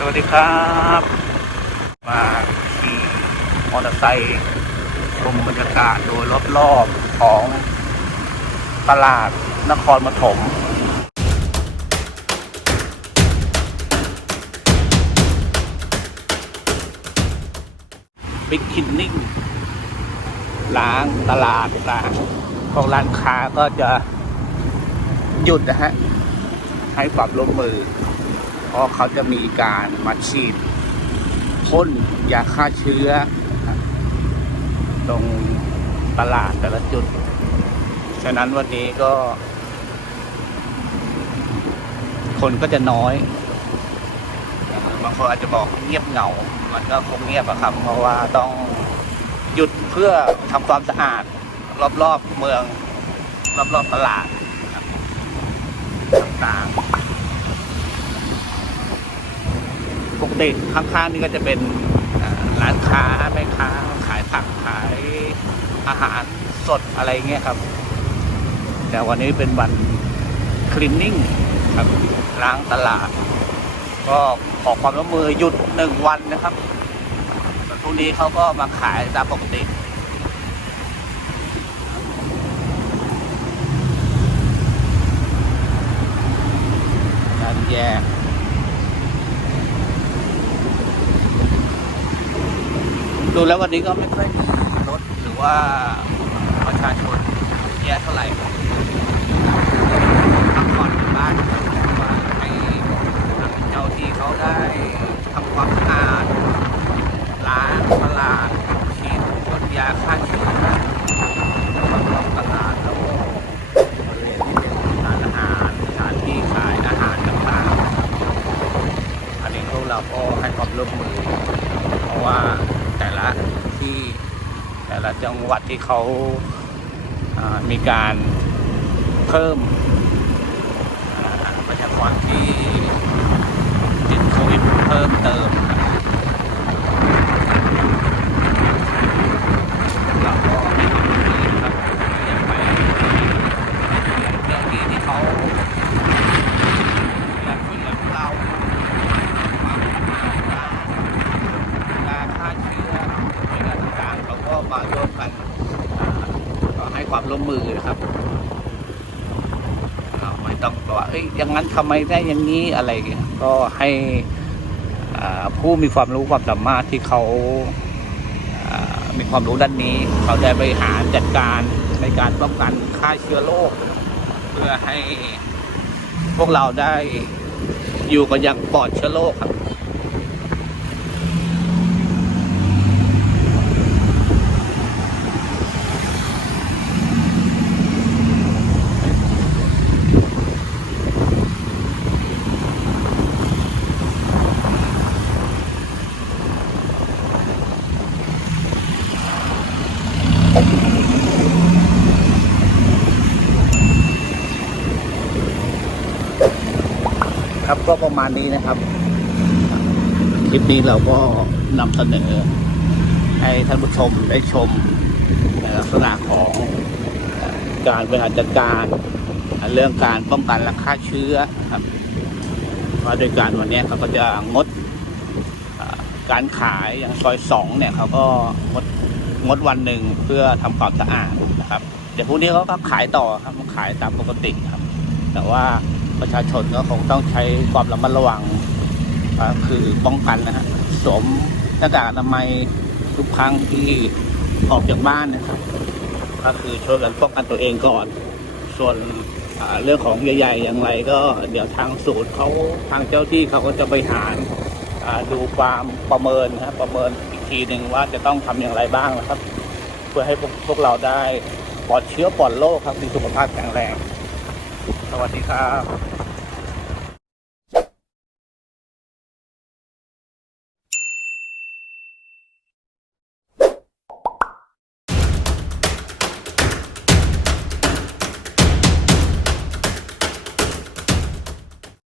สวัสดีครับ มาขี่มอเตอร์ไซค์ชมบรรยากาศโดยรอบๆของตลาดนครปฐมบิ๊กคินนิ่งล้างตลาดล้างพวกร้านค้าก็จะหยุดนะฮะ ให้ความร่วมมือ เพราะเขาจะมีการมาฉีดพ่นยาฆ่าเชื้อ ตรงตลาดแต่ละจุด ฉะนั้นวันนี้ก็ คนก็จะน้อย บางคนอาจจะบอกเงียบเหงา มันก็คงเงียบอะครับ เพราะว่าต้องหยุดเพื่อทำความสะอาด รอบๆเมือง รอบๆตลาดต่างๆ ปกติข้างๆนี่ก็จะเป็นร้านค้าแม่ค้าขายผักขายอาหารสดอะไรเงี้ยครับ แต่วันนี้เป็นวันคลีนนิ่งครับล้างตลาด ก็ขอความร่วมมือหยุดหนึ่งวันนะครับวันพรุ่งนี้เขาก็มาขายตามปกติการแยก ดูแล้ววันนี้ก็ไม่ค่อยมีรถหรือว่าประชาชนเยอะเท่าไหร่ครับพักผ่อนบ้านครับว่าให้งเจ้าที่เขาได้ทำความสะอาดล้างตลาดฉีดพ่นยาฆ่าเชื้อรอบๆตลาดแล้วบริเวณที่เป็นร้านอาหารสถานที่ขายอาหารต่างๆอันนี้พวกเราก็ให้ความร่วมมือ เพราะว่าแต่ละที่ แต่ละจังหวัดที่เขาามีการเพิ่มประชากรที่ติดโควิดเพิ่มเติมเราก็ไม่ทำดีนะครับอยากไปเรื่องดีที่เขาอยากช่วยเหลือพวกเราความสะอาด การฆ่าเชื้อในงานต่างๆเราก็มาร่วมกันอ่าก็ให้ความ ร่วมมือนะครับไม่ต้องบอกว่าเอ้ยอย่างนั้นทำไมได้อย่างนี้อะไรเงี้ยก็ให้ผู้มีความรู้ความสามารถที่เขาามีความรู้ด้านนี้ เขาได้บริหารจัดการในการป้องกันฆ่าเชื้อโรคเพื่อให้พวกเราได้อยู่กันอย่างปลอดเชื้อโรคครับ ครับก็ประมาณนี้นะครับ คลิปนี้เราก็นำเสนอ ให้ท่านผู้ชมได้ชมในลักษณะของการบริหารจัดการ เรื่องการป้องกันและฆ่าเชื้อครับว่าโดยการวันนี้เขาก็จะงดการขายอย่างซอยสองเนี่ยเขาก็งดงดวันหนึ่งเพื่อทำความสะอาดนะครับ เดี๋ยวพรุ่งนี้เขาก็ขายต่อครับขายตามปกติครับ แต่ว่า ประชาชนก็คงต้องใช้ความระมัดระวังก็คือป้องกันนะฮะสวมหน้ากากอนามัยทุกครั้งที่ออกจากบ้านนะครับ ก็คือช่วยกันป้องกันตัวเองก่อน ส่วนเรื่องของใหญ่ๆอย่างไรก็เดี๋ยวทางศูนย์เขาทางเจ้าที่เขาก็จะไปหารดูความประเมินนะครับประเมินอีกทีหนึ่งว่าจะต้องทำอย่างไรบ้างนะครับ เพื่อให้พวกพวกเราได้ปลอดเชื้อปลอดโรคครับมีสุขภาพแข็งแรง สวัสดีครับ